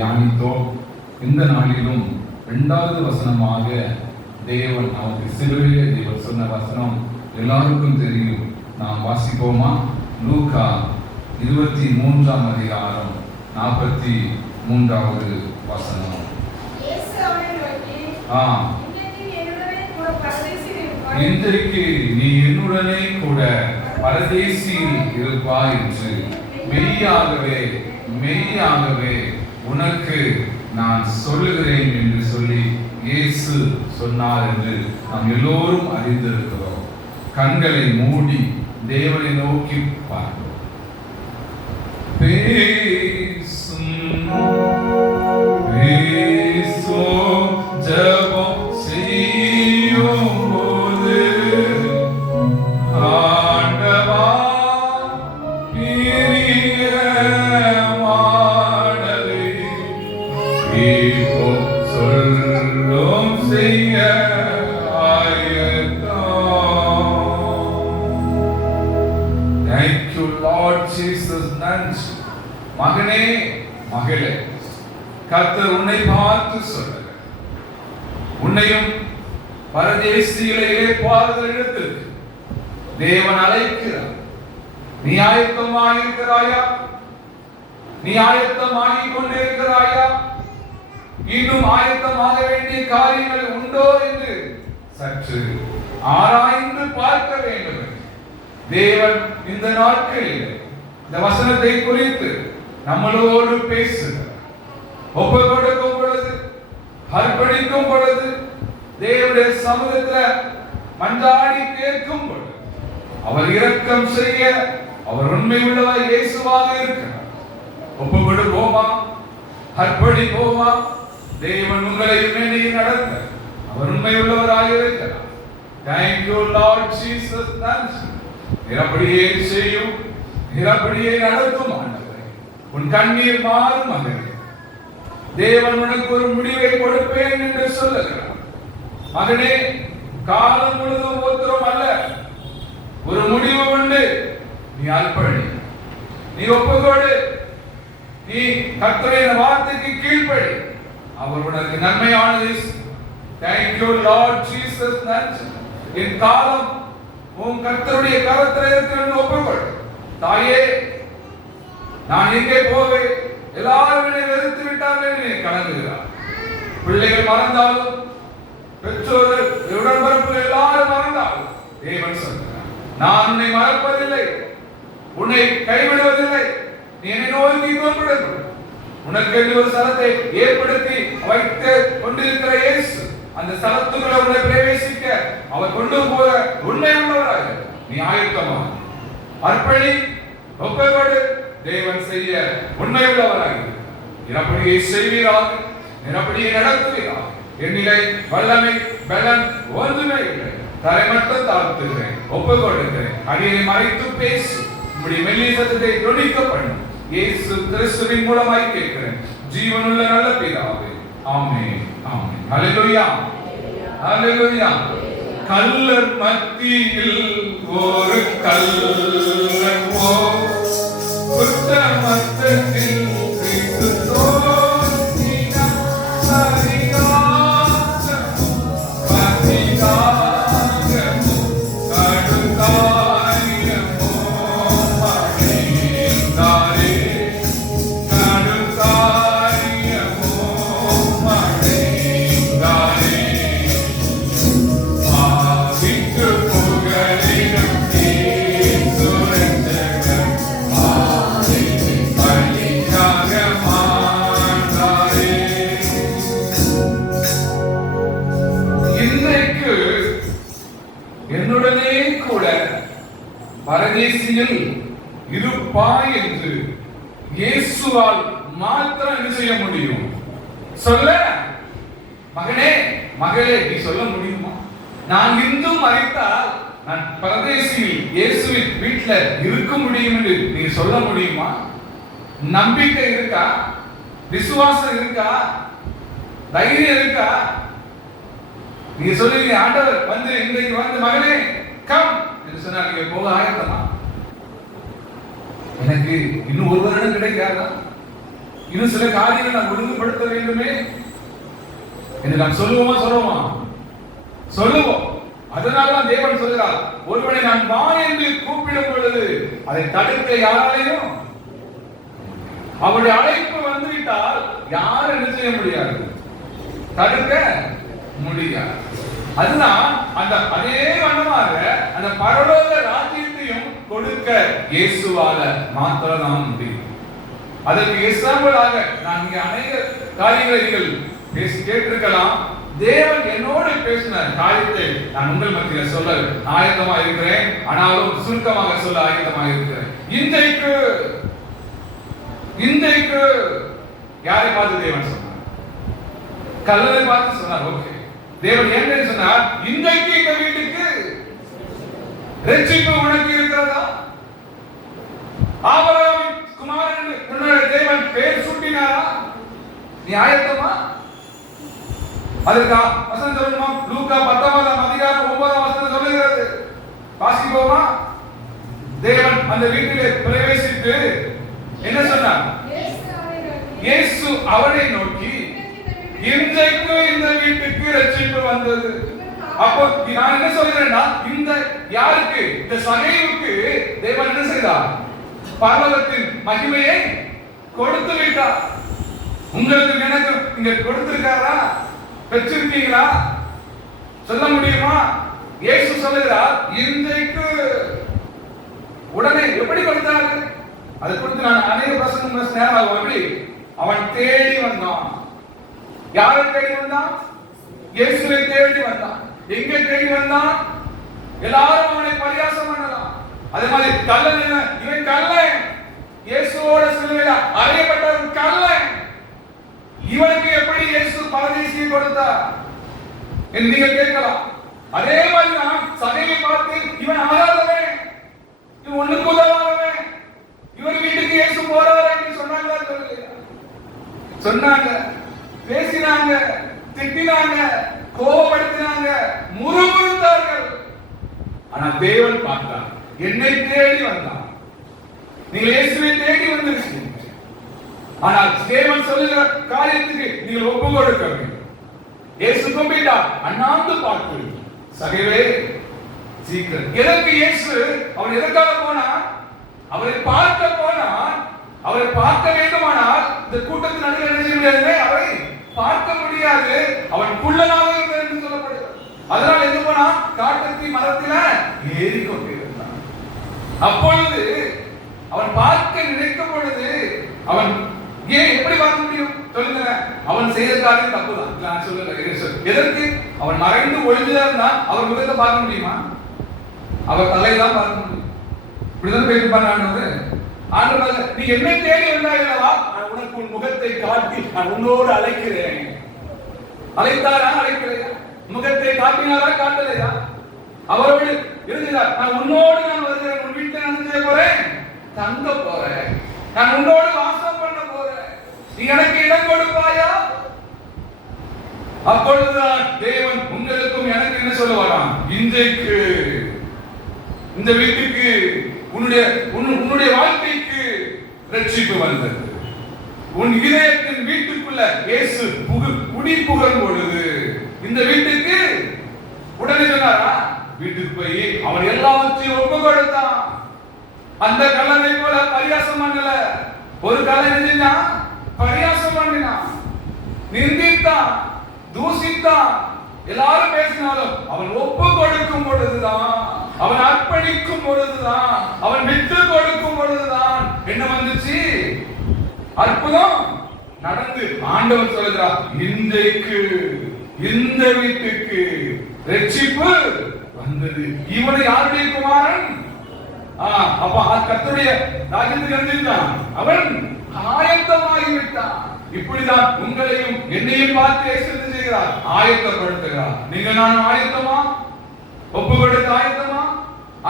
தியானித்தோம். இந்த நாளிலும் 2வது வசனமாக தேவன் நமக்கு சிலுவையிலே தேவன் சொன்ன வசனம் எல்லாருக்கும் தெரியும். நாம் வாசிப்போமா? லூக்கா 23ஆம் அதிகாரம் 43வது வசனம். இன்றைக்கு நீ என்னுடனே கூட பரதேசியில் இருப்பாய் என்று மெய்யாகவே மெய்யாகவே உனக்கு நான் சொல்லுகிறேன் என்று சொல்லி இயேசு சொன்னார் என்று நாம் எல்லோரும் அறிந்திருக்கிறோம். கண்களை மூடி தேவனை நோக்கி பார்க்கிறோம். ஜெபம் செய்யும் போது ஆண்டவா பிரியமானதே இப்போ சொல்லும் செய்ய Thank you Lord Jesus. நன்றி மகனே மகளே, கர்த்தர் உன்னை பார்த்து சொல்லுங்க, உன்னையும் பரதேசியிலே இளைப்பாறுதல் இடத்திற்கு தேவன் அழைக்கிறார். நீ ஆயத்தமாயிருக்கிறாயா? நீ ஆயத்தமாகிக் கொண்டிருக்கிறாயா? இன்னும் ஆயத்தமாக வேண்டிய காரியங்கள் உண்டோ என்று சற்று ஆராய்ந்து பார்க்க வேண்டும். தேவன் இந்த நாட்களில் இந்த வசனத்தை குறித்து நம்மளோடு பேசுகிறார். ஒப்பு கொடுக்கும் பொழுது, அர்ப்பணிக்கும் பொழுது, தேவனுடைய சமூகத்தில் மன்றாடி கேட்கும் பொழுது அவர் இரக்கம் செய்ய அவர் உண்மை உள்ளவர் இயேசுவாக இருக்கிறார். ஒப்பு கொடுப்போமா? அர்ப்பணிப்போமா? தேவன் உங்களை என்னையும் நடத்த அவர் உண்மை உள்ளவராக இருக்கிறார். Thank you Lord Jesus. அப்படியே செய்யும், அப்படியே நடத்தும் ஆண்டவரே. உன் கண்ணீர் மாறும் மகனே, தேவன் உனக்கு ஒரு முடிவை கொடுப்பேன் என்று சொல்லுகிறார். மகனே, காலம் முழுதும் ஒருத்தரும் அல்ல, ஒரு முடிவு உண்டு. நீ அர்ப்பணி, நீ ஒப்புக்கொடு, நீ கர்த்தரின் வார்த்தைக்கு கீழ்ப்படி, அவர் உனக்கு நன்மையானதை. Thank you Lord Jesus. என் காலம் உன் கர்த்தருடைய கரத்தில் இருக்கிறது. ஒப்புக்கொள் தாயே, நான் எங்கே போவேன்? எல்லாரும் என்னை வெறுத்து விட்டார்கள் என்று கலங்குகிறார். பிள்ளைகள் மறந்தாலும், பெற்றோர்கள், உடன்பிறப்புகள் எல்லாரும் மறந்தாலும் தேவன் சொல்கிறார், நான் உன்னை மறப்பதில்லை, உன்னை கைவிடுவதில்லை. நீ என்னை நோக்கி கூப்பிடு. உனக்கு ஒரு ஸ்தலத்தை ஏற்படுத்தி வைத்து கொண்டிருக்கிற இயேசு அந்த ஸ்தலத்துக்குள்ள உன்னை பிரவேசிக்க அவர் கொண்டு போக உண்மை உள்ளவராக நீ ஆயத்தமா? அர்ப்பணி, ஒப்புக்கொடு, தேவன் செய்ய உண்மை உள்ளவராக அப்படியே செய்வீராக, அப்படியே நடத்துவீராக. என்னிலே வல்லமை பலன் ஒன்றுமே இல்லை, தரை மட்டும் தாழ்த்துகிறேன், ஒப்புக் கொடுக்கிறேன். அடியை மறைத்து பேசு, உம்முடைய மெல்லிய சத்தத்தை தொனிக்க பண்ணும். இயேசு கிறிஸ்துவின் மூலமாய் கேட்கிறேன் ஜீவனுள்ள நல்ல பிதாவே, ஆமென் ஆமென். ஹல்லேலூயா ஹல்லேலூயா. கல்லர் மத்தியில் ஒரு கல்லன் போ, குற்றமற்றத்தில் கிறிஸ்து தோன்றினார். சரிகாசமும் பதிகாரமும் கடுங்காரியமும் மறைந்தாரே, கடுங்காரியமும் மறைந்தாரே. பாவிக்கு புகழிடும் தீசுரஞ்சகன் பலியாக மாண்டாரே. இன்றைக்கு என்னுடனே கூட பரதேசியில் இருப்பாய் என்று இயேசுவால் மாத்திரம் என்ன செய்ய முடியும்? சொல்ல. மகனே மகளே, நீ சொல்ல முடியுமா? நான் இன்றும் மறைத்தால் நான் பரதேசியில் இயேசுவின் வீட்டில் இருக்க முடியும் என்று நீ சொல்ல முடியுமா? நம்பிக்கை இருக்கா? விசுவாசம் இருக்கா? தைரியம் இருக்கா? நீ சொல்லுங்க, ஆண்டவர் வந்து இன்றைக்கு வந்து மகனே கம் என்று சொன்னா நீங்க போக ஆயத்தமா? எனக்கு இன்னும் ஒரு வருடம் கிடைக்காதா? இன்னும் சில காரியங்களை நாம் ஒழுங்குபடுத்த வேண்டுமே என்று நாம் சொல்லுவோமா? சொல்லுவோம். அதனால்தான் தேவன் சொல்கிறார், ஒருவனை நான் வா என்று கூப்பிடும் பொழுது அதை தடுக்க யாராலையும், அவருடைய அழைப்பு வந்துவிட்டால் யாரும் என்ன செய்ய முடியாது, தடுக்க முடியாது. அதுதான் அந்த அதே வண்ணமாக அந்த பரலோக ராஜ்யத்தையும் கொடுக்க இயேசுவால மாத்திரம் தான் முடியும். அதற்கு எக்ஸாம்பிளாக நான் இங்கே அநேக காரியங்களை நீங்கள் பேசி கேட்டிருக்கலாம். தேவன் என்னோடு பேசின காரியத்தை நான் உங்கள் மத்தியில் சொல்ல ஆயத்தமா இருக்கிறேன். ஆனாலும் சுருக்கமாக சொல்ல ஆயத்தமா இருக்கிறேன். இன்றைக்கு யாரை பார்த்து தேவன் சொன்னார்? கல்லறை பார்த்து சொன்னார். ஓகே, தேவன் என்ன சொன்னார்? இன்றைக்கு இந்த வீட்டுக்கு ரட்சிப்பு உனக்கு இருக்கிறதா? ஆபிரகாமின் குமாரன் தேவன் பேர் சூட்டினாரா? நீ ஆயத்தமா? அதற்கு வசனம் சொல்லணுமா? லூக்கா 19ஆம் அதிகாரம் 9ஆம் வசனம் சொல்லுகிறது. வாசிப்போமா? தேவன் அந்த வீட்டிலே பிரவேசித்து என்ன சொன்னார்? இயேசு அவரை நோக்கி, இன்றைக்கு இந்த வீட்டுக்கு ரட்சிப்பு வந்தது. அப்போ நான் என்ன சொல்கிறேன்னா, இந்த யாருக்கு? இந்த சகைவுக்கு தேவன் என்ன செய்தார்? பரலோகத்தின் மகிமையை கொடுத்து விட்டார். உங்களுக்கு எனக்கு இங்க கொடுத்திருக்காரா? பெற்றிருக்கீங்களா? சொல்ல முடியுமா? இயேசு சொல்லுகிறார், இன்றைக்கு. உடனே எப்படி கொடுத்தாரு? அதை குறித்து நான் அநேக பிரசங்கம் நேரம் ஆகும். எப்படி? அவன் தேடி வந்தான். யாரை தேடி வந்தான்? இயேசுவை தேடி வந்தான். எங்க தேடி வந்தான்? எல்லாரும் அவனை பரியாசம் பண்ணலாம். அதே மாதிரி கல்லன், இவன் கல்லன், இயேசுவோட சிலுவையில அறையப்பட்டவன் கல்லன். இவனுக்கு எப்படி இயேசு பரதேசியை கொடுத்தார் என்று நீங்கள் கேட்கலாம். அதே மாதிரி நான் சகையை பார்த்து, இவன் ஆகாதவன், இவன் ஒண்ணுக்கு உதவாதவன், இவன் வீட்டுக்கு இயேசு போறாரு என்று சொன்னாங்க. சொன்னாங்க, பேசினாங்க, திட்டினாங்க, கோபப்படுத்தினாங்க, முறுமுறுத்தார்கள். ஆனால் தேவன் பார்த்தார், என்னை தேடி வந்தான். நீங்கள் இயேசுவை தேடி வந்திருக்கீங்க. ஆனால் தேவன் சொல்லுகிற காரியத்துக்கு நீங்கள் ஒப்பு கொடுக்க வேண்டும். இயேசு கும்பிட்டார், அண்ணாந்து பார்த்து, சகைவே சீக்கிரம். எதற்கு இயேசு அவர் எதற்காக போனார்? அவரை பார்க்க போனார். அவரை பார்க்க வேண்டுமானால் இந்த கூட்டத்தின் நடுவில் என்ன செய்ய முடியாது? அவரை பார்க்க முடியாது. அவன் குள்ளனாக இருந்தார் என்று சொல்லப்படுகிறது. அதனால் எங்க போனா? காட்டத்தி மரத்தில ஏறி கொண்டிருந்தான். அப்பொழுது அவன் பார்க்க நினைக்கும் பொழுது அவன் ஏன் எப்படி பார்க்க முடியும்? சொல்லுங்க. அவன் செய்த காரியம் தப்புதான். நான் சொல்லல. எதற்கு? அவன் மறைந்து ஒளிஞ்சுதான் இருந்தான். அவர் முகத்தை பார்க்க முடியுமா? அவர் தலையெல்லாம் பார்க்க முடியும். இப்படிதான் பேசிப்பாங்க ஆண்டவர். ஆண்டவர், நீ என்னை தேடி வந்தாய் அல்லவா, நான் உனக்கு உன் முகத்தை காட்டி நான் உன்னோடு அழைக்கிறேன். அழைத்தாரா? அழைக்கலையா? முகத்தை காட்டினாரா? காட்டலையா? அவரோடு இருந்தார். நான் உன்னோடு நான் வருகிறேன். உன் வீட்டை நான் செய்ய போறேன், தங்க போறேன். நான் உன்னோடு வாசம் பண்ண போறேன். நீ எனக்கு இடம் கொடுப்பாயா? அப்பொழுதுதான் தேவன் உங்களுக்கும் எனக்கு என்ன சொல்லுவாராம்? இன்றைக்கு இந்த வீட்டுக்கு, உன்னுடைய வாழ்க்கைக்கு ரட்சிப்பு வந்தது. உன் இதயத்தின் வீட்டுக்குள்ள இயேசு குடி புகும் பொழுது இந்த வீட்டுக்கு உடனே சொன்னாரா? வீட்டுக்கு போய் அவன் எல்லாவற்றையும் ஒப்பு கொடுத்தான். அந்த கல்லனை போல பரியாசம் பண்ணல. ஒரு கல்லன் செஞ்சா பரியாசம் பண்ணினான், நிந்தித்தான், தூசித்தான். எல்லாரும் பேசினாலும் அவன் ஒப்பு கொடுக்கும் பொழுதுதான், அவன் அர்ப்பணிக்கும் பொழுதுதான், அவன் விட்டு கொடுக்கும் பொழுதுதான் என்ன வந்துச்சு? அற்புதம் நடந்து. ஆண்டவர் சொல்கிறார், இன்றைக்கு இந்த வீட்டுக்கு ரட்சிப்பு வந்தது. இவனை யாருடைய குமாரன்? அப்ப கர்த்தருடைய ராஜ்யத்துக்கு வந்திருந்தான். அவன் ஆயத்தமாகிவிட்டான். இப்படிதான் உங்களையும் என்னையும் பார்த்து எச்சரிக்கை செய்கிறார், ஆயத்தப்படுத்துகிறார். நீங்க நான் ஆயத்தமா? ஒப்பு கொடுக்க ஆயத்தமா?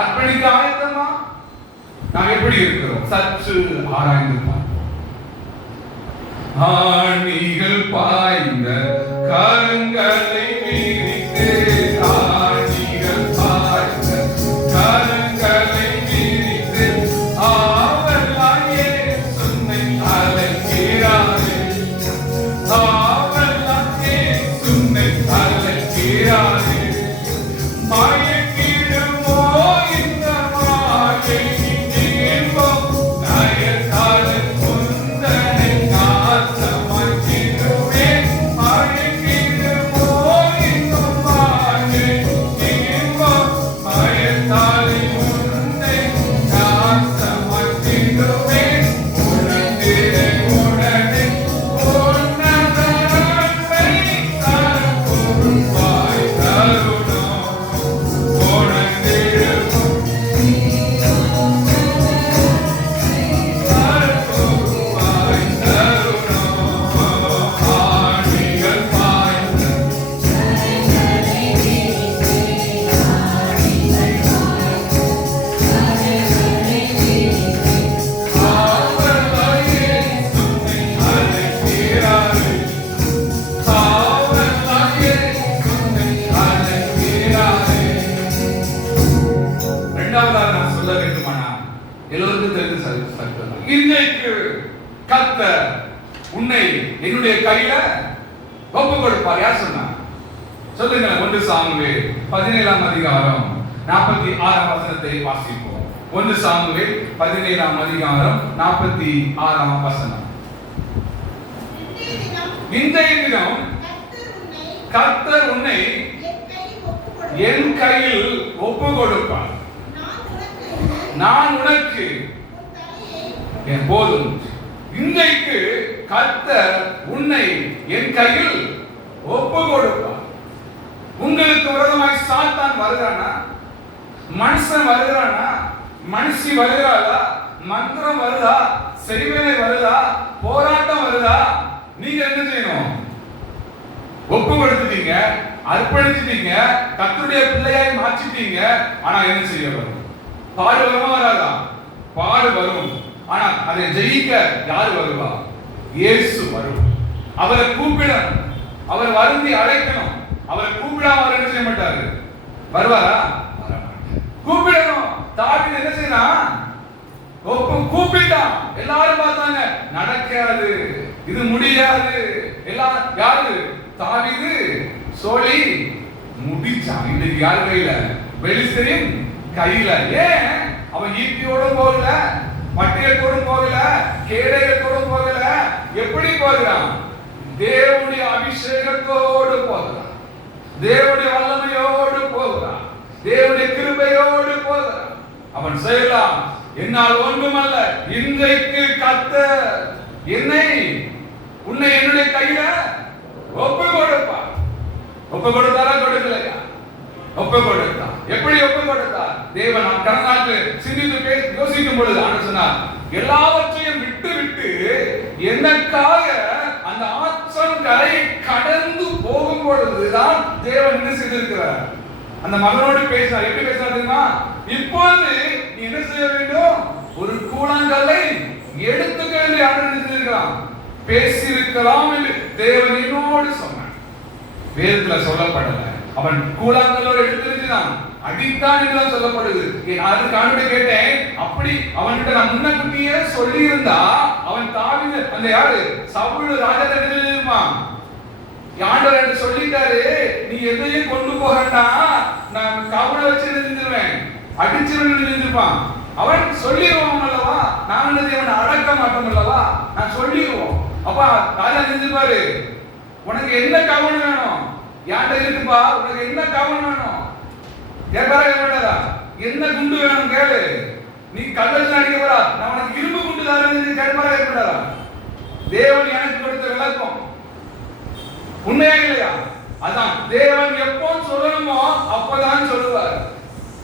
அர்ப்பணிக்க ஆயத்தமா? நாம் எப்படி இருக்கிறோம்? சற்று ஆராய்ந்து பார்ப்போம். ஆணிகள் பாய்ந்த கரங்களை விரித்து, ஆணிகள் பாய்ந்த கரங்களை விரித்து, ஆவலாயே சொன்னை அழைக்கிறார். கொடுத்தது. இன்றைக்கு கர்த்தர் உன்னை என்னுடைய கையில ஒப்பு கொடுப்பார். யார் சொன்னா? சொல்லுங்க. 1 சாமுவேல் 17ஆம் அதிகாரம் 46ஆம் வசனத்தை வாசிப்போம். 1 சாமுவேல் 17ஆம் அதிகாரம் 46ஆம் வசனம். இன்றைய தினம் கர்த்தர் உன்னை என் கையில் ஒப்பு கொடுப்பார். நான் உனக்கு போதும். இன்றைக்கு கர்த்தர் உன்னை என் கையில் ஒப்பு கொடுப்பார். உங்களுக்கு விரோதமாய் சாத்தான் வருகிறானா? மனுஷன் வருகிறானா? மனுஷி வருகிறாளா? மந்திரம் வருதா? செய்வேனை வருதா? போராட்டம் வருதா? நீங்க என்ன செய்யணும்? ஒப்பு கொடுத்துட்டீங்க, அர்ப்பணிச்சிட்டீங்க, கர்த்தருடைய பிள்ளையாய் மாற்றிட்டீங்க. ஆனா என்ன செய்ய வரும்? பாடு வருமா வராதா? பாடு வரும். ஆனா அதை ஜெயிக்க யார் வருவா? இயேசு வரும். அவரை கூப்பிடணும், அவர் வருந்தி அழைக்கணும். அவரை கூப்பிடாம அவர் என்ன செய்ய மாட்டாரு? வருவாரா? கூப்பிடணும். தாவீது என்ன செய்யறான்? கூப்பிட்டான். எல்லாரும் பார்த்தாங்க, நடக்காது, இது முடியாது. எல்லாம் யாரு? தாவீது சொல்லி முடிச்சான். இன்னைக்கு யார் கையில? பெலிஸ்தரின் கையில. ஏன்? அவன் ஈட்டியோட போகல, பட்டயத்தோடு போகல, கேடயத்தோடு போகல. எப்படி போகிறான்? தேவனுடைய அபிஷேகத்தோடு போகிறான், தேவனுடைய வல்லமையோடு போகிறான், தேவனுடைய கிருபையோடு போகிறான். அவன் செய்யலாம், என்னால் ஒன்றுமல்ல, இன்றைக்கு கர்த்தர் என்னை உன்னை என்னுடைய கையில ஒப்பு கொடுப்பார். ஒப்பு கொடுத்தாரா? கொடுக்கலையா? ஒப்பு கொடுத்தார். எப்படி ஒப்பு கொடுத்தார்? தேவன் கடந்த நாட்கள் சிந்தித்து யோசிக்கும் பொழுது ஆண்டவர் சொன்னார், எல்லாவற்றையும் விட்டு விட்டு எனக்காக அந்த ஆற்றங்கரை கடந்து போகும் பொழுதுதான் தேவன் என்ன செய்திருக்கிறார்? அந்த மகனோடு பேசினார். எப்படி பேசினார் தெரியுமா? இப்போது நீ என்ன செய்ய வேண்டும்? ஒரு கூழாங்கல்லை எடுத்துக்க வேண்டிய ஆண்டவர் செய்திருக்கிறான். பேசியிருக்கலாம் என்று தேவன் என்னோடு சொன்னார். வேதத்துல சொல்லப்படல. அவன் கூழாங்கல்லோடு எடுத்திருக்கிறான், அடித்தான் என்று சொல்லப்படுது. அதுக்கு ஆண்டவரை கேட்டேன், அப்படி அவன்கிட்ட நான் முன்னக்கூட்டியே சொல்லி இருந்தா அவன் தாவீது அந்த யாரு சவுல் ராஜா தெரியுமா? ஆண்டவர் என்று சொல்லிட்டாரு, நீ எதையும் கொண்டு போகண்டா, நான் கவலை வச்சு நின்றுவேன், அடிச்சிருவேன் நின்றுப்பான். அவன் சொல்லிடுவான் அல்லவா? நான் அவனை அடக்க மாட்டோம் அல்லவா? நான் சொல்லிடுவோம். அப்பா ராஜா நின்றுப்பாரு, உனக்கு என்ன கவனம் வேணும்? யாண்ட இருக்குப்பா, உனக்கு என்ன கவனம் வேணும்? கேட்பாரா? கேட்பாரா? என்ன குண்டு வேணும் கேளு. நீ கல்லல் அடிக்க போறா, நான் உனக்கு இரும்பு குண்டு தரேன்னு கேட்பாரா? கேட்பாரா? தேவன் எனக்கு கொடுத்த விளக்கம் உண்மையா இல்லையா? அதான் தேவன் எப்போ சொல்லணுமோ அப்பதான் சொல்லுவார்.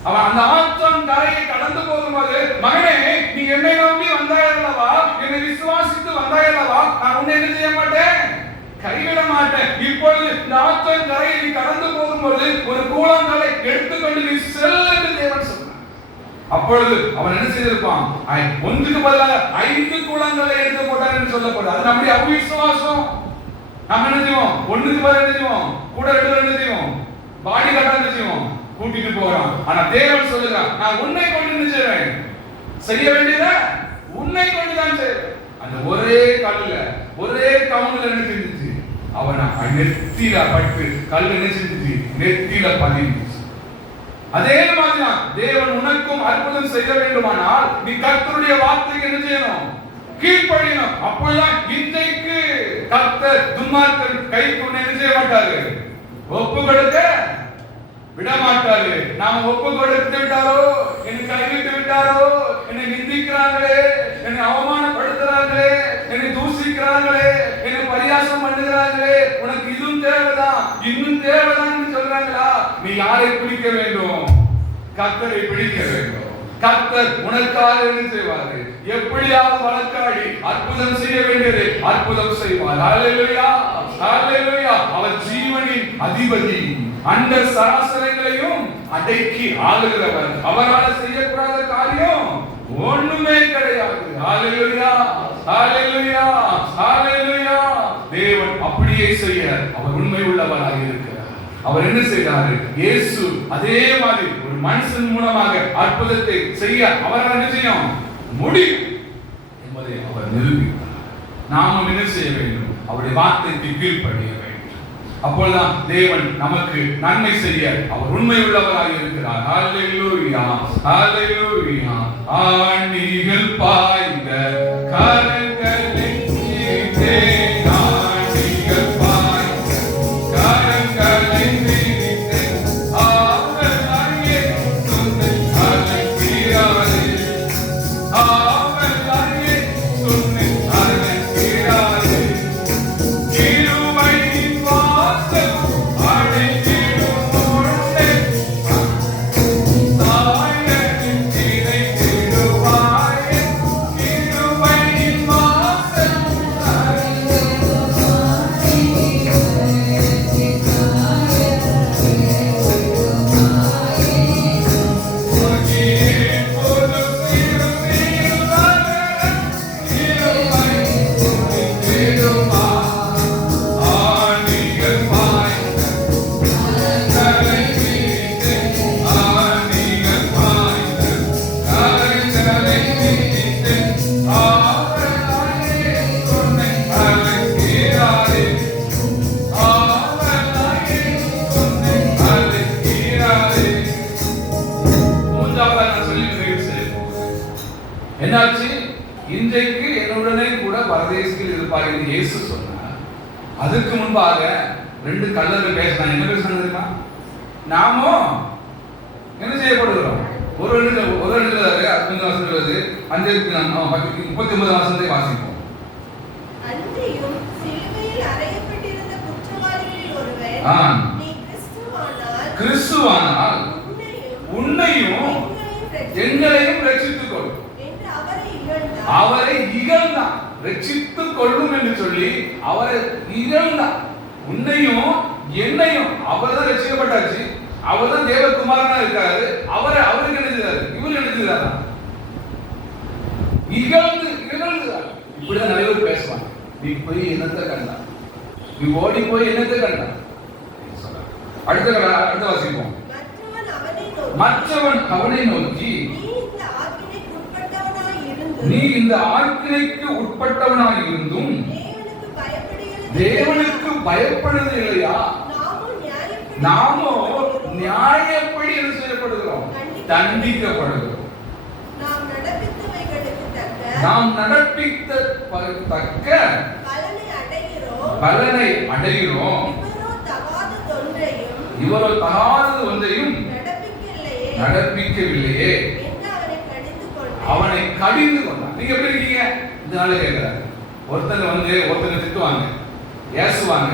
அவன் அந்த ஆற்றன் கரையை கடந்து போகும்போது, மகனே நீ என்னை நம்பி வந்தாயல்லவா, என்னை விசுவாசித்து வந்தாயல்லவா, நான் உன்னை என்ன செய்ய மாட்டேன், கைவிட மாட்டேன். இப்பொழுது இந்த ஆற்றன் கரையை நீ கடந்து போகும்போது ஒரு கூழாங்கல்லை எடுத்துக்கொண்டு நீ செல் என்று தேவன் சொன்னார். அப்பொழுது அவன் என்ன செய்திருப்பான்? ஒன்றுக்கு பதிலாக 5 கூழாங்கல்லை எடுத்து போட்டான் என்று சொல்லப்படுது. அது நம்முடைய அவிசுவாசம். நம்ம என்ன செய்வோம்? ஒண்ணுக்கு பதிலாக என்ன செய்வோம்? கூட 2 என்ன செய்வோம்? பாடி கட்ட என்ன செய்வோம்? கூட்டிட்டு போறான். ஆனா தேவன் சொல்லுகிறான், நான் உன்னை கொண்டு என்ன செய்வேன்? செய்ய வேண்டியதை உன்னை கொண்டுதான் செய்வேன். அந்த ஒரே கல்லுல ஒரே கவுன்ல என்ன செஞ்சுச்சு? அவன் நெத்தியில பட்டு கல் என்ன செஞ்சுச்சு? நெத்தியில பதிஞ்சுச்சு. அதே மாதிரி தேவன் உனக்கும் அற்புதம் செய்ய வேண்டுமானால் நீ கர்த்தருடைய வார்த்தைக்கு என்ன செய்யணும்? கீழ்ப்படியணும். அப்பதான் இன்றைக்கு கர்த்தர் துன்மார்க்கன் கைக்கு என்ன செய்ய மாட்டாரு? ஒப்பு கொடுக்க விட மாட்டாரு. நாம ஒப்பு கொடுத்து விட்டாரோ, என்னை கைவிட்டு விட்டாரோ, என்னை நிந்திக்கிறாங்களே, என்னை அவமானப்படுத்துறாங்களே, என்னை தூசிக்கிறாங்களே, என்னை பரியாசம் பண்ணுகிறாங்களே, உனக்கு இதுவும் தேவைதான் இன்னும் தேவைதான் சொல்றாங்களா? நீ யாரை பிடிக்க வேண்டும்? கர்த்தரை பிடிக்க வேண்டும். கர்த்தர் உனக்காக என்ன செய்வாரு? எப்படியாவது வழக்காடி அற்புதம் செய்ய வேண்டியது அற்புதம் செய்வார். ஹல்லேலூயா, ஹல்லேலூயா. அவர் ஜீவனின் அதிபதி, அந்த சராசரங்களையும் அடக்கி ஆளுகிறவர். அவரால் செய்யக்கூடாத காரியம் ஒண்ணுமே கிடையாது. ஹல்லேலூயா, ஹல்லேலூயா, ஹல்லேலூயா. தேவன் அப்படியே செய்ய அவர் உண்மை உள்ளவராக இருக்கிறார். அவர் என்ன செய்தாரு? இயேசு அதே மாதிரி ஒரு மனுஷன் மூலமாக அற்புதத்தை செய்ய அவரால் என்ன செய்யும்? முடியும். என்பதை அவர் நிரூபித்தார். நாமும் என்ன செய்ய வேண்டும்? அவருடைய வார்த்தைக்கு கீழ்ப்படிய வேண்டும். அப்பொழுதுதான் தேவன் நமக்கு நன்மை செய்ய அவர் உண்மை உள்ளவராக இருக்கிறார். ஹல்லேலூயா, ஹல்லேலூயா. ஆணிகள் பாய்ந்த கரங்களை நீட்டே, ஆணிகள் பாய்ந்த கரங்களை நீட்டே, ஆவலாயே சொன்ன அழைக்கிறாரே, ஆவலாயே சொன்ன அழைக்கிறாரே. கிருபையின் வாசல் அடைத்திடும் பொழுதே, தாயனின் திரை திருவாயே. கிருபையின் வாசல் என்னாச்சு? இன்றைக்கு என்னுடனே கூட பரதேசிகள் இருப்பார் என்று இயேசு சொன்னார். அதுக்கு முன்பாக ரெண்டு கள்ளர்கள் பேசினாங்க. என்ன பேசினாங்க தெரியுமா? நாமும் என்ன செய்யப்படுகிறோம்? ஒரு ரெண்டு வாசம் சொல்வது 39 வாசத்தை வாசிப்போம். அன்றியும் சிலுவையில் அறையப்பட்டிருந்த குற்றவாளிகளில் ஒருவன், நீ கிறிஸ்துவானால் உன்னையும் எங்களையும் ரட்சித்துக் கொள் என்று அவரை இகழ்ந்தான். ரட்சித்துக் கொள்ளும் என்று சொல்லி அவரை இகழ்ந்தான். உன்னையும் என்னையும் அவர் தான் ரட்சிக்கப்பட்டாச்சு. அவர் தான் தேவகுமாரனா இருக்காரு. அவருக்கு என்ன செய்தாரு? இவர் என்ன செய்தாரா? இகழ்ந்து. இப்படிதான் நிறைய பேர் பேசுவாங்க. நீ போய் என்னத்தை கண்டா, நீ ஓடி போய் என்னத்தை கண்டா. அடுத்த வாசிப்போம். மற்றவன் அவனை நோக்கி, நீ இந்த ஆக்கினைக்கு உட்பட்டவனாய் இருந்தும் தேவனுக்கு பயப்படுவது இல்லையா? நாமோ நியாயப்படி என்ன செய்யப்படுகிறோம்? தண்டிக்கப்படுகிறோம். நாம் நடப்பித்த தக்க பலனை அடைகிறோம். இவரோ தகாதது ஒன்றையும் நடப்பிக்கவில்லையே. அவனை கடிந்து கொண்டான். நீங்க எப்படி இருக்கீங்க? இந்த நாள் கேட்கிறாரு. ஒருத்தங்க திட்டுவாங்க, ஏசுவாங்க,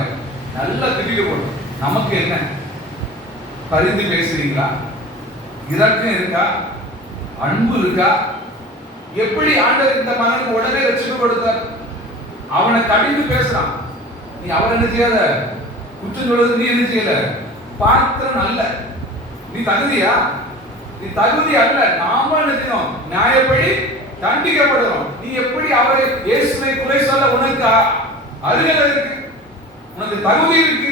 நல்லா திட்டிட்டு போடும். நமக்கு என்ன? பரிந்து பேசுறீங்களா? இரக்கம் இருக்கா? அன்பு இருக்கா? எப்படி ஆண்டவர் இந்த மகனுக்கு உடனே ரட்சிப்பு கொடுத்தார்? அவனை கடிந்து பேசுறான். நீ அவர் என்ன செய்யாத, குற்றம் சொல்றது நீ என்ன செய்யல, பாத்திரம் அல்ல, நீ தகுதியா? நீ தகுதி அல்ல. நாம என்ன செய்யணும்? நியாயப்படி தண்டிக்கப்படுகிறோம். நீ எப்படி அவரை இயேசுவை குறை சொல்ல உனக்கு அருகதை இருக்கு, உனக்கு தகுதி இருக்கு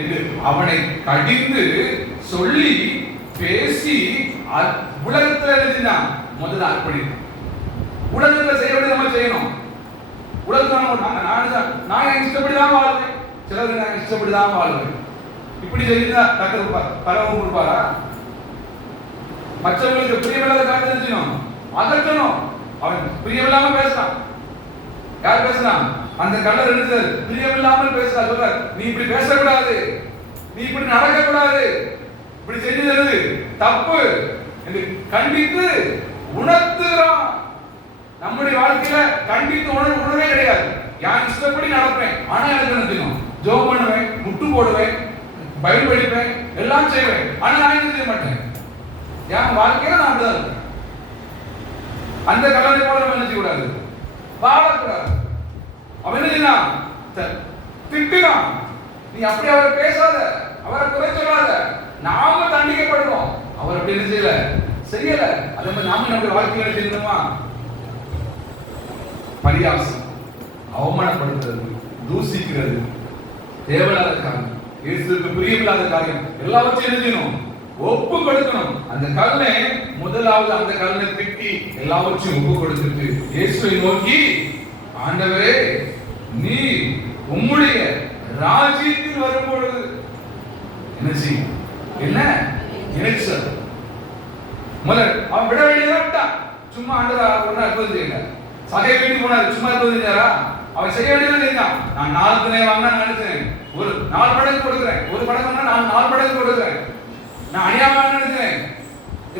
என்று அவனை கடிந்து சொல்லி பேசி உலகத்தில் எழுதினான். முதல்ல அர்ப்பணித்தான். உலகத்தில் செய்யறது நம்ம செய்யணும். உலகத்தில் நான் இஷ்டப்படிதான் வாழ்வேன். சிலருக்கு நான் இஷ்டப்படிதான் வாழ்வேன். இப்படி செய்தா டாக்டர் பரவம் கொடுப்பாரா? மற்றவங்களுக்கு பிரியமில்லாத காரணம் தெரிஞ்சுக்கணும், அகற்றணும். அவன் பிரியமில்லாம பேசுறான். யார் பேசுறான்? அந்த கள்ளர் எழுது பிரியமில்லாமல் பேசுறான். சொல்ற, நீ இப்படி பேசக்கூடாது, நீ இப்படி நடக்க கூடாது, இப்படி செஞ்சது தப்பு என்று கண்டித்து உணர்த்துகிறான். நம்முடைய வாழ்க்கையில கண்டித்து உணர்வே கிடையாது. யான் இஷ்டப்படி நடப்பேன், ஆனா எனக்கு நினைக்கணும், ஜோம் பண்ணுவேன், முட்டு போடுவேன், பைபிள் படிப்பேன், எல்லாம் செய்வேன், ஆனா நான் என்ன செய்ய மாட்டேன். என் வாழ்க்கையில நான் அப்படிதான் இருப்பேன். அந்த கல்லறை போல நம்ம என்ன செய்யக்கூடாது, வாழக்கூடாது. அவன் என்ன செய்யலாம்? திட்டினான். நீ அப்படி அவரை பேசாத, அவரை குறை சொல்லாத. நாம தண்டிக்கப்படுறோம். அவர் அப்படி என்ன செய்யல, செய்யல. அதே மாதிரி நாம நம்முடைய வாழ்க்கையில செய்யணுமா? பரியாசம், அவமானப்படுத்துறது, தூசிக்கிறது, தேவையில்லாத காரியம், இயேசுவுக்கு பிரியமில்லாத காரியம், எல்லாவற்றையும் என்ன செய்யணும்? ஒப்பு கொடுக்கணும். அந்த கல்லை முதலாவது அந்த கல்லை திட்டி எல்லாவற்றையும் ஒப்பு கொடுத்துட்டு இயேசுவை நோக்கி, ஆண்டவரே நீ உம்முடைய ராஜ்யத்தில் வரும்பொழுது என்ன செய்யும்? என்ன எனக்கு சொல். முதல் அவன் விட வேண்டியதான். சும்மா ஆண்டவர் ஒண்ணு அற்புதம் செய்யல. சகை வேண்டி போனார், சும்மா அற்புதம் செஞ்சாரா? அவன் செய்ய வேண்டியது செஞ்சான். நான் 4 திணை வாங்கினா நினைச்சேன், ஒரு 4 மடங்கு கொடுக்குறேன். ஒரு மடங்கு வாங்கினா நான் 4 மடங்கு கொடுக்குறேன். நான் அநியாயமா நினைச்சேன்,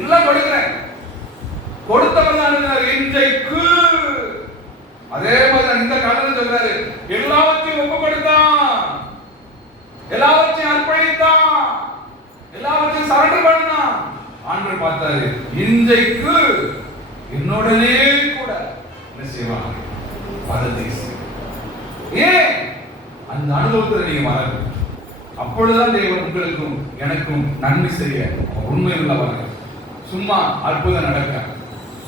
எல்லாம் கொடுக்குறேன். கொடுத்தவன் தான் இன்றைக்கு. அதே மாதிரி இந்த காலத்துல சொல்றாரு, எல்லாவற்றையும் ஒப்பு கொடுத்தான், எல்லாவற்றையும் அர்ப்பணித்தான், எல்லாவற்றையும் சரண்டர் பண்ணான். ஆண்டவர் பார்த்தாரு, இன்றைக்கு என்னுடனே கூட என்ன செய்வாங்க? பரதேசி. ஏன்? அந்த அனுபவத்தில் நீங்க வரணும். அப்பொழுதுதான் தேவன் உங்களுக்கும் எனக்கும் நன்மை செய்ய உண்மை உள்ளவர்கள். சும்மா அற்புதம் நடக்க,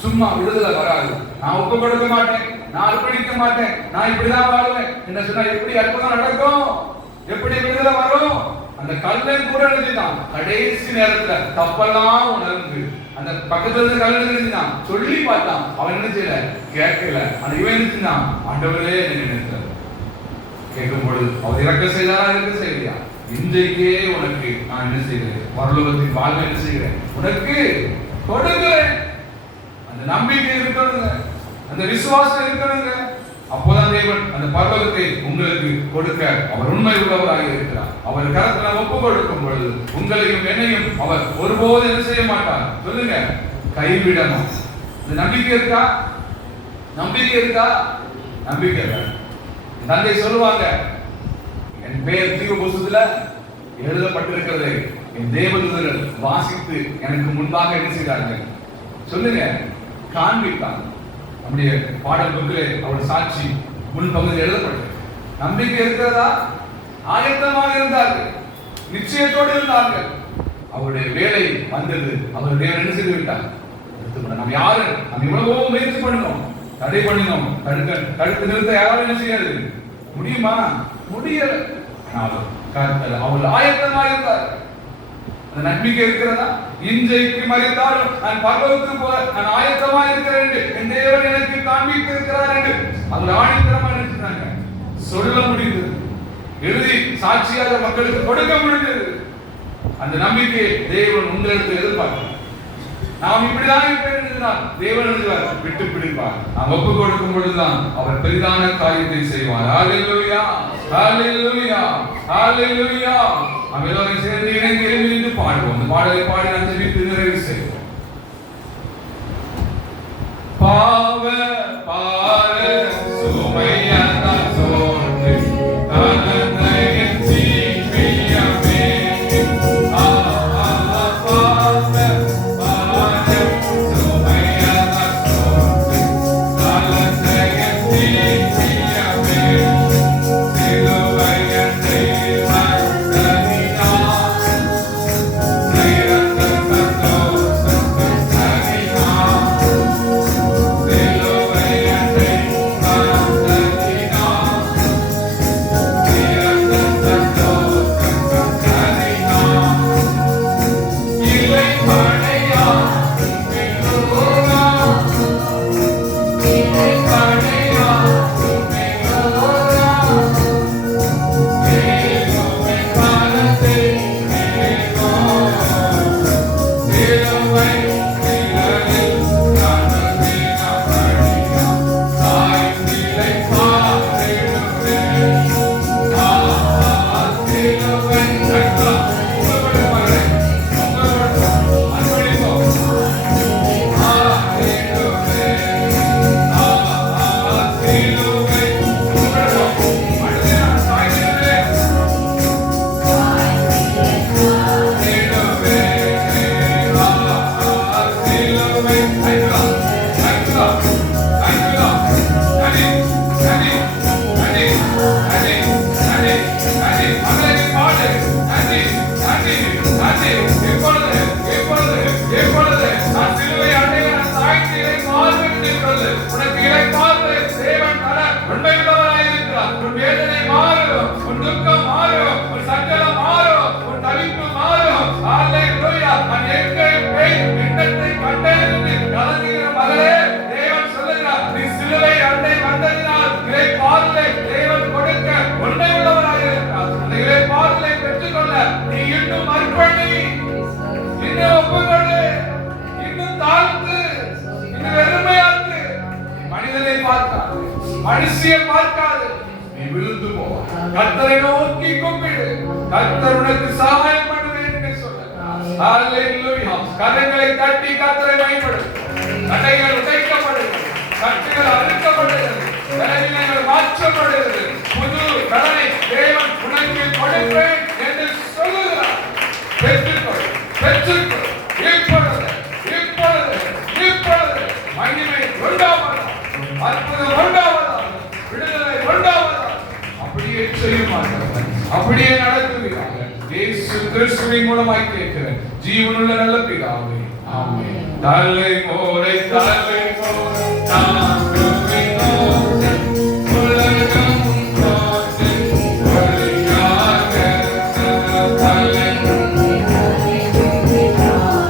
சும்மா விடுதலை வராது. நான் ஒப்பு கொடுக்க மாட்டேன், நான் அர்ப்பணிக்க மாட்டேன், நான் இப்படிதான் வாழ்வேன் என்ன சொன்னா எப்படி அற்புதம் நடக்கும்? எப்படி விடுதலை வரும்? அந்த கல்லன் கூட எழுதினான். கடைசி நேரத்துல தப்பெல்லாம் உணர்ந்து அந்த பக்கத்துல இருந்த கல்லன் எழுதினான். சொல்லி பார்த்தான், அவன் என்ன செய்யல? கேட்கல. ஆனா இவன் என்ன செஞ்சான்? ஆண்டவரே நினைத்தார். கேட்கும் பொழுது அவர் இறக்க செய்தாரா? இறக்க செய்யலையா? இன்றைக்கே உனக்கு நான் என்ன செய்கிறேன்? பரலோகத்தின் வாழ்வை என்ன செய்கிறேன்? உனக்கு கொடுக்கிறேன். அந்த நம்பிக்கை இருக்கணுங்க, அந்த விசுவாசம் இருக்கணுங்க. அப்போதான் தேவன் அந்த பரலோகத்தை உங்களுக்கு கொடுக்க அவர் உண்மை உள்ளவராக இருக்கிறார். அவர் கரத்துல ஒப்பு கொடுக்கும் பொழுது உங்களையும் என்னையும் அவர் ஒருபோது என்ன செய்ய மாட்டார்? சொல்லுங்க, கைவிடணும். இந்த நம்பிக்கை இருக்கா? நம்பிக்கை இருக்கா? நம்பிக்கை இருக்கா? தந்தை சொல்லுவாங்க, என் பெயர் தீர்வு புஸ்தகத்துல எழுதப்பட்டிருக்கிறது, என் தேவதூதர்கள் வாசித்து எனக்கு முன்பாக என்ன செய்தார்கள்? சொல்லுங்க, காண்பித்தாங்க. நம்முடைய பாடல் புக்கிலே அவர் சாட்சி முன் பகுதியில் எழுதப்பட்டது. நம்பிக்கை இருக்கிறதா? ஆயத்தமாக இருந்தார்கள், நிச்சயத்தோடு இருந்தார்கள். அவருடைய வேலை வந்தது. அவர் தேவன் என்ன செய்து விட்டார்? நம்ம யாரு? நம்ம எவ்வளவோ முயற்சி பண்ணணும், தடை பண்ணினோம், தடுத்து நிறுத்த யாரும் என்ன செய்யாது? முடியுமா? முடியல. அவர்கள் ஆயத்தமாக இருந்தார்கள். அந்த நம்பிக்கை இருக்கிறதா? இன்றைக்கு மரித்தாலும் நான் பரலோகத்துக்கு போக நான் ஆயத்தமா இருக்கிறேன் என்று என் தேவன் எனக்கு காண்பித்து இருக்கிறார் என்று அவர் ஆணித்தரமா நினைச்சாங்க. சொல்ல முடிந்தது, எழுதி சாட்சியாக மக்களுக்கு கொடுக்க முடிந்தது. அந்த நம்பிக்கையை தேவன் உங்களுக்கு எதிர்பார்க்கிறார். நாம் இப்படிதான் இருப்பேன் என்றால் தேவன் எழுதுவார், விட்டு பிடிப்பார். நாம் ஒப்பு கொடுக்கும் பொழுதுதான் அவர் பெரிதான காரியத்தை செய்வார். ஹalleluya, ஹalleluya, ஹalleluya. நாம் எல்லாரும் சேர்ந்து இணைந்து எழுந்து பாடுவோம். அந்த பாடலை பாடி நாம் ஜெபித்து நிறைவு செய்வோம். பாவ பார சுமையான சோர்ந்து தனதையின் ஜீவியமே எங்கே போய் பிண்டத்தை கண்டேன் என்று கலங்குகிற மகளே, தேவன் சொல்லுகிறார், நீ சிலுவை அண்டை வந்ததினால் இளைப்பாறுதலை தேவன் கொடுக்க உண்மை உள்ளவராக இருக்கிறார். அந்த இளைப்பாறுதலை பெற்றுக்கொள்ள நீ இன்னும் அர்ப்பணி, இன்னும் ஒப்புக்கொடு, இன்னும் தாழ்த்து, இன்னும் வெறுமையாக்கு. மனிதனை பார்க்காது, மனுஷியை பார்க்காது, நீ விழுந்து போ. கர்த்தரை நோக்கி கூப்பிடு, கர்த்தர் உனக்கு சகாயம் பண்ணுவேன் என்று சொல்ல. ஹalleluya. கரங்களை தட்டி கர்த்தரை மகிமைப்படுத்து. தடைகள் உடைக்கப்படுகிறது, கட்டுகள் அறுக்கப்படுகிறது, பலவீனங்கள் மாற்றப்படுகிறது. புது பலனை தேவன் உனக்கு கொடுப்பேன் என்று சொல்லுகிறார். பெற்றுக்கொள், பெற்றுக்கொள். இப்பொழுது, இப்பொழுது, இப்பொழுது மகிமை உண்டாவதாக, அற்புதம் உண்டாவதாக, விடுதலை உண்டாவதாக. அப்படியே செய்யுமாறு, அப்படியே நடத்துவீராக. இயேசு கிறிஸ்துவின் மூலமாய் கேட்கிறேன் ஜீவனுள்ள நல்ல பிதாவே, ஆமென். தலைமுறை தலைமுறை